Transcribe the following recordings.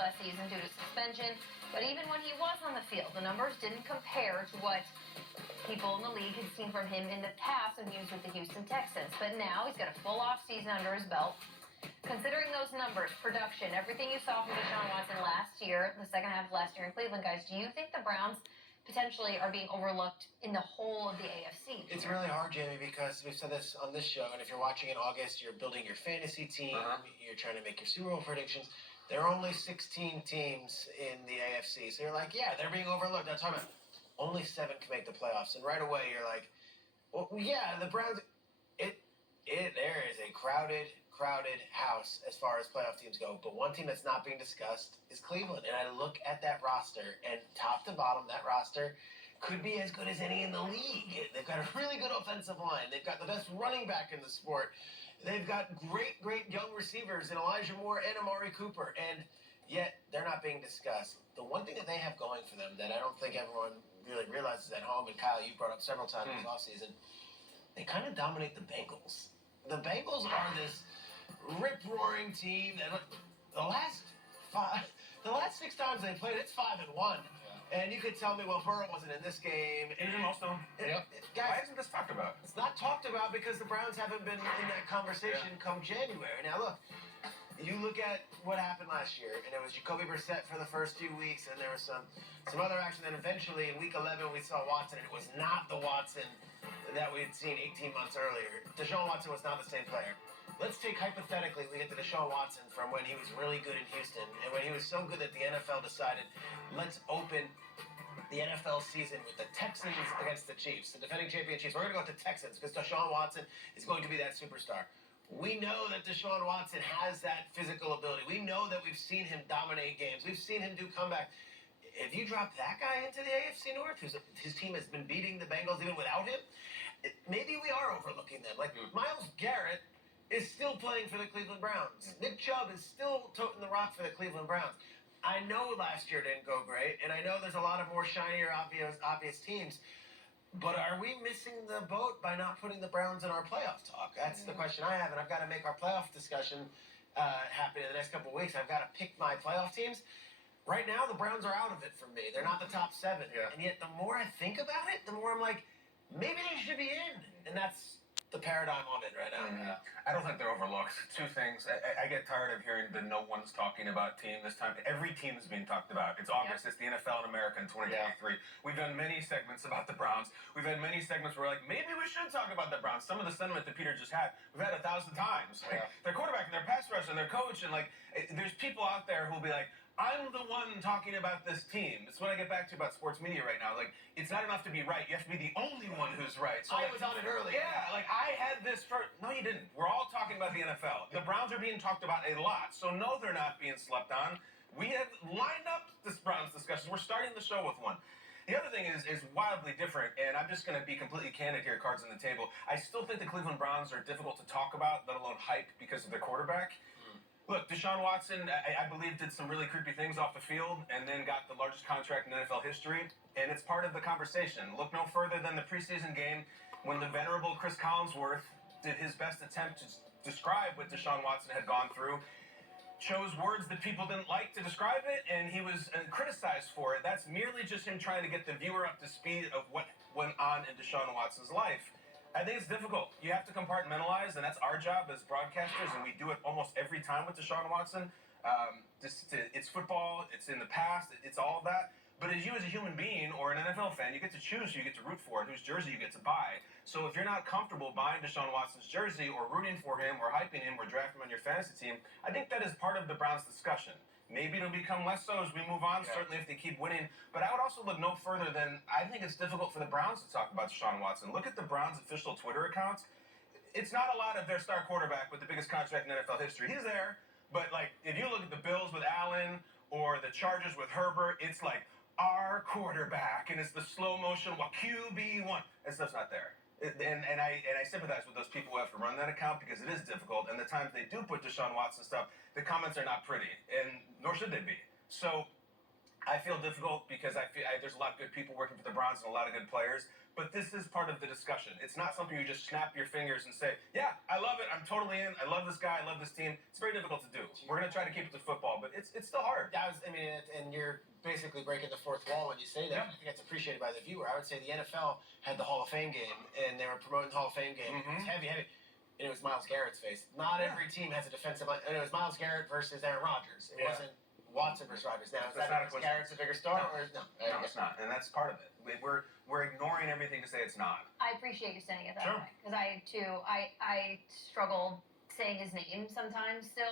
last season due to suspension. But even when he was on the field, the numbers didn't compare to what people in the league had seen from him in the past when he was with the Houston Texans. But now he's got a full offseason under his belt. Considering those numbers, production, everything you saw from Deshaun Watson last year, the second half of last year in Cleveland, guys, do you think the Browns potentially are being overlooked in the whole of the AFC? It's really hard, Jamie, because we've said this on this show, and if you're watching in August, you're building your fantasy team, you're trying to make your Super Bowl predictions. There are only 16 teams in the AFC, so you're like, yeah, they're being overlooked. I'm talking about only 7 can make the playoffs, and right away you're like, well, yeah, the Browns. There is a crowded house as far as playoff teams go. But one team that's not being discussed is Cleveland. And I look at that roster, and top to bottom, that roster could be as good as any in the league. They've got a really good offensive line. They've got the best running back in the sport. They've got great young receivers in Elijah Moore and Amari Cooper. And yet they're not being discussed. The one thing that they have going for them that I don't think everyone really realizes at home, and Kyle, you brought up several times this offseason, they kind of dominate the Bengals. The Bengals are this rip-roaring team that the last 6 times they played, it's 5-1. And you could tell me, well, Burrow wasn't in this game. He was in most of them. Guys, why isn't this talked about? It's not talked about because the Browns haven't been in that conversation come January. Now, look, you look at what happened last year, and it was Jacoby Brissett for the first few weeks, and there was some other action. Then eventually in Week 11, we saw Watson, and it was not the Watson that we had seen 18 months earlier. Deshaun Watson was not the same player. Let's take hypothetically, we get to Deshaun Watson from when he was really good in Houston, and when he was so good that the NFL decided, let's open the NFL season with the Texans against the Chiefs, the defending champion Chiefs. We're going to go with the Texans because Deshaun Watson is going to be that superstar. We know that Deshaun Watson has that physical ability. We know that we've seen him dominate games. We've seen him do comeback. If you drop that guy into the AFC North, his team has been beating the Bengals even without him, maybe we are overlooking them. Like Myles Garrett is still playing for the Cleveland Browns. Nick Chubb is still toting the rock for the Cleveland Browns. I know last year didn't go great, and I know there's a lot of more shinier, obvious teams. But are we missing the boat by not putting the Browns in our playoff talk? That's the question I have, and I've got to make our playoff discussion happen in the next couple of weeks. I've got to pick my playoff teams. Right now, the Browns are out of it for me. They're not the top 7. And yet, the more I think about it, the more I'm like, maybe they should be in. And that's the paradigm I'm in right now. I don't think they're overlooked. 2 things. I get tired of hearing that no one's talking about team this time. Every team is being talked about. It's August. It's the NFL in America in 2023. We've done many segments about the Browns. We've had many segments where we're like, maybe we should talk about the Browns. Some of the sentiment that Peter just had, we've had 1,000 times. Like, their quarterback and their pass rush and their coach, and like, there's people out there who'll be like, I'm the one talking about this team. It's what I get back to about sports media right now. Like, it's not enough to be right. You have to be the only one who's right. So I was on it early. Yeah, like I had this first. No, you didn't. We're all talking about the NFL. The Browns are being talked about a lot. So no, they're not being slept on. We have lined up this Browns discussion. We're starting the show with one. The other thing is wildly different, and I'm just going to be completely candid here, cards on the table. I still think the Cleveland Browns are difficult to talk about, let alone hype, because of their quarterback. Look, Deshaun Watson, I believe, did some really creepy things off the field and then got the largest contract in NFL history, and it's part of the conversation. Look no further than the preseason game when the venerable Chris Collinsworth did his best attempt to describe what Deshaun Watson had gone through, chose words that people didn't like to describe it, and he was criticized for it. That's merely just him trying to get the viewer up to speed of what went on in Deshaun Watson's life. I think it's difficult. You have to compartmentalize, and that's our job as broadcasters, and we do it almost every time with Deshaun Watson. It's football, it's in the past, it's all of that. But as you as a human being or an NFL fan, you get to choose who you get to root for and whose jersey you get to buy. So if you're not comfortable buying Deshaun Watson's jersey or rooting for him or hyping him or drafting him on your fantasy team, I think that is part of the Browns discussion. Maybe it'll become less so as we move on, certainly if they keep winning. But I would also look no further than I think it's difficult for the Browns to talk about Deshaun Watson. Look at the Browns' official Twitter accounts. It's not a lot of their star quarterback with the biggest contract in NFL history. He's there, but like if you look at the Bills with Allen or the Chargers with Herbert, it's like our quarterback, and it's the slow motion QB1. That stuff's not there. And I sympathize with those people who have to run that account because it is difficult. And the times they do put Deshaun Watson stuff, the comments are not pretty, and nor should they be. So I feel difficult because there's a lot of good people working for the Browns and a lot of good players. But this is part of the discussion. It's not something you just snap your fingers and say, yeah, I love it. I'm totally in. I love this guy. I love this team. It's very difficult to do. We're going to try to keep it to football, but it's still hard. And you're basically breaking the fourth wall when you say that. I think that's appreciated by the viewer. I would say the NFL had the Hall of Fame game, and they were promoting the Hall of Fame game. It was heavy. And it was Myles Garrett's face. Not every team has a defensive line. And it was Myles Garrett versus Aaron Rodgers. It wasn't Watson versus Rodgers. Now, is that because Garrett's a bigger star? No, it's not. And that's part of it. We're ignoring everything to say it's not. I appreciate you saying it that way. Because I struggle saying his name sometimes still.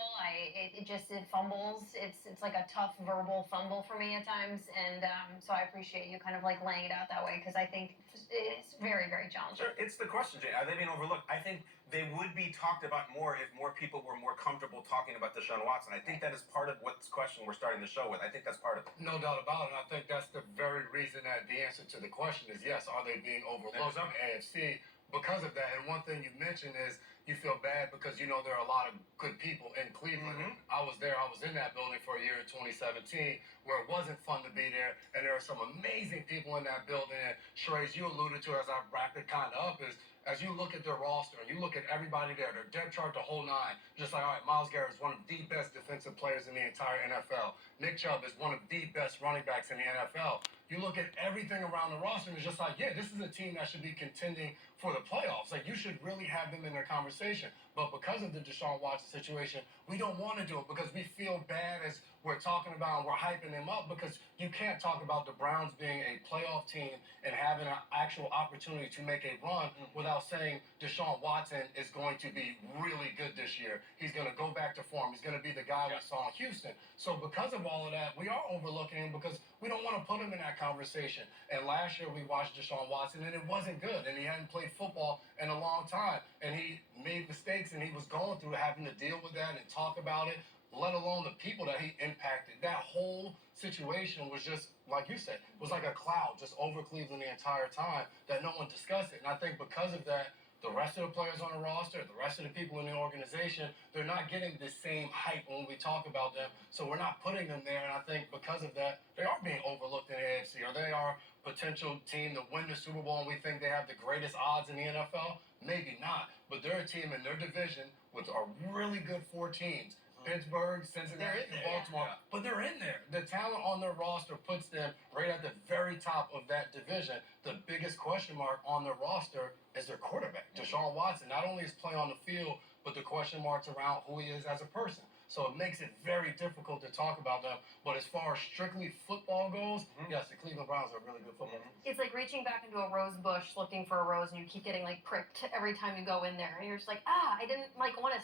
It fumbles. It's like a tough verbal fumble for me at times. And so I appreciate you kind of like laying it out that way because I think it's very, very challenging. Sure. It's the question, Jay. Are they being overlooked? I think they would be talked about more if more people were more comfortable talking about Deshaun Watson. I think that is part of what this question we're starting the show with. I think that's part of it. No doubt about it. And I think that's the very reason that the answer to the question is yes. Are they being overlooked in the AFC because of that? And one thing you mentioned is you feel bad because you know there are a lot of good people in Cleveland. I was there. I was in that building for a year in 2017 where it wasn't fun to be there. And there are some amazing people in that building. And Shrey's, you alluded to as I wrap it kind of up is as you look at their roster and you look at everybody there, their depth chart, the whole nine, just like, all right, Myles Garrett is one of the best defensive players in the entire NFL. Nick Chubb is one of the best running backs in the NFL. You look at everything around the roster and it's just like, yeah, this is a team that should be contending for the playoffs. Like, you should really have them in their conversation. But because of the Deshaun Watson situation, we don't want to do it because we feel bad as we're talking about and we're hyping them up because you can't talk about the Browns being a playoff team and having an actual opportunity to make a run without saying Deshaun Watson is going to be really good this year. He's going to go back to form. He's going to be the guy we saw in Houston. So because of all of that, we are overlooking him because we don't want to put him in that conversation. And last year we watched Deshaun Watson and it wasn't good. And he hadn't played football in a long time. And he made mistakes and he was going through having to deal with that and talk about it, let alone the people that he impacted. That whole situation was just, like you said, was like a cloud just over Cleveland the entire time that no one discussed it. And I think because of that, the rest of the players on the roster, the rest of the people in the organization, they're not getting the same hype when we talk about them. So we're not putting them there. And I think because of that, they are being overlooked in the AFC. Or they are a potential team to win the Super Bowl and we think they have the greatest odds in the NFL? Maybe not. But they're a team in their division with a really good four teams. Pittsburgh, Cincinnati, and Baltimore, but they're in there. The talent on their roster puts them right at the very top of that division. The biggest question mark on their roster is their quarterback, Deshaun Watson. Not only his play on the field, but the question marks around who he is as a person. So it makes it very difficult to talk about them. But as far as strictly football goes, yes, the Cleveland Browns are a really good football team. It's like reaching back into a rose bush looking for a rose, and you keep getting like pricked every time you go in there, and you're just like, I didn't want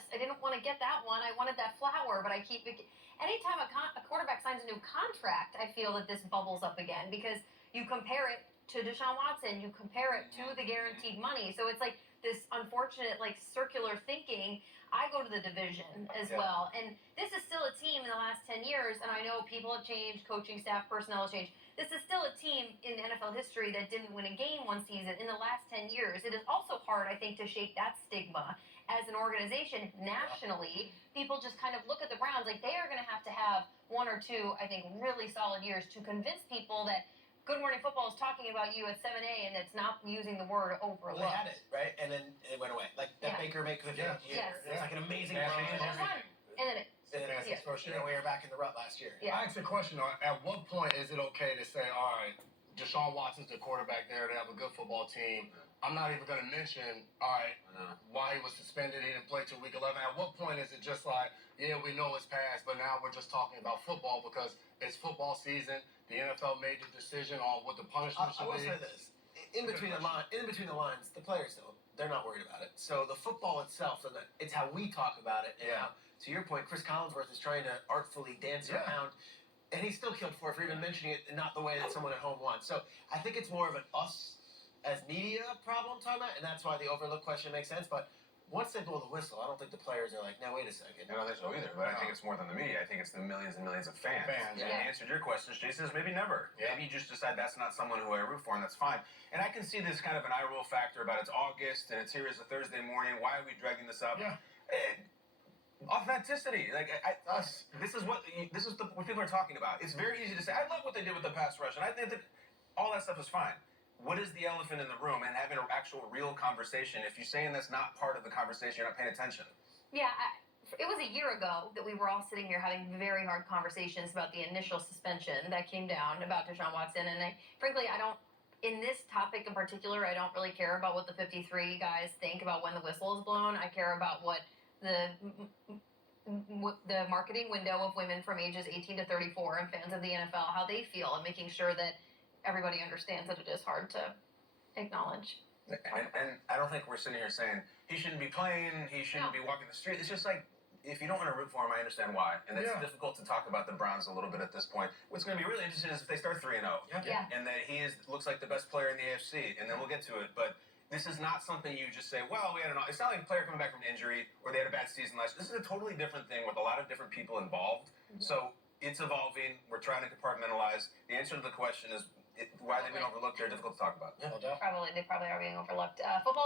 to get that one. I wanted that flower, but I keep. Anytime a quarterback signs a new contract, I feel that this bubbles up again because you compare it to Deshaun Watson, you compare it to the guaranteed money, so it's like this unfortunate like circular thinking. I go to the division as well, and this is still a team in the last 10 years, and I know people have changed, coaching staff, personnel have changed. This is still a team in NFL history that didn't win a game one season in the last 10 years. It is also hard, I think, to shake that stigma as an organization nationally. People just kind of look at the Browns like they are going to have one or two, I think, really solid years to convince people that Good Morning Football is talking about you at 7A, and it's not using the word overlooked. Well, they had it, right? And then it went away. Like that Baker Mayfield year. It was like an amazing run. And then we were back in the rut last year. I asked a question, at what point is it okay to say, all right, Deshaun Watson's the quarterback there, they have a good football team. I'm not even going to mention, all right, why he was suspended, he didn't play till week 11. At what point is it just like, yeah, we know it's past, but now we're just talking about football because it's football season. The NFL made the decision on what the punishment should be. I will say this. In between the lines, the players, though, they're not worried about it. So the football itself, it's how we talk about it. And how, to your point, Chris Collinsworth is trying to artfully dance around. And he's still killed for even mentioning it, and not the way that someone at home wants. So I think it's more of an us as media problem talking about, and that's why the overlook question makes sense. But once they blow the whistle, I don't think the players are like, no, wait a second. I don't think so either, but I think it's more than the media. I think it's the millions and millions of fans. And I answered your question. Jay says maybe never. Maybe you just decide that's not someone who I root for, and that's fine. And I can see this kind of an eye roll factor about it's August, and it's here as a Thursday morning. Why are we dragging this up? Authenticity. Like this is what people are talking about. It's very easy to say, I love what they did with the pass rush, and I think that all that stuff is fine. What is the elephant in the room? And having an actual real conversation. If you're saying that's not part of the conversation, you're not paying attention. Yeah, it was a year ago that we were all sitting here having very hard conversations about the initial suspension that came down about Deshaun Watson. And frankly, I don't, in this topic in particular, I don't really care about what the 53 guys think about when the whistle is blown. I care about what the marketing window of women from ages 18 to 34 and fans of the NFL, how they feel, and making sure that everybody understands that it is hard to acknowledge. And I don't think we're sitting here saying he shouldn't be playing, he shouldn't be walking the street. It's just like, if you don't want to root for him, I understand why. And it's difficult to talk about the Browns a little bit at this point. What's going to be really interesting is if they start 3-0. Yeah. And that looks like the best player in the AFC. And then we'll get to it. But this is not something you just say, well, it's not like a player coming back from injury or they had a bad season last year. This is a totally different thing with a lot of different people involved. Mm-hmm. So it's evolving. We're trying to compartmentalize. The answer to the question is why they've been overlooked. They're difficult to talk about. They probably are being overlooked. Football